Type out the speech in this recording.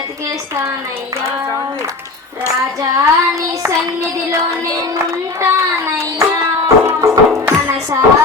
బ్రతికేస్తానయ్యా. రాజాని సన్నిధిలో నేనుంటానయ్యా. మనసా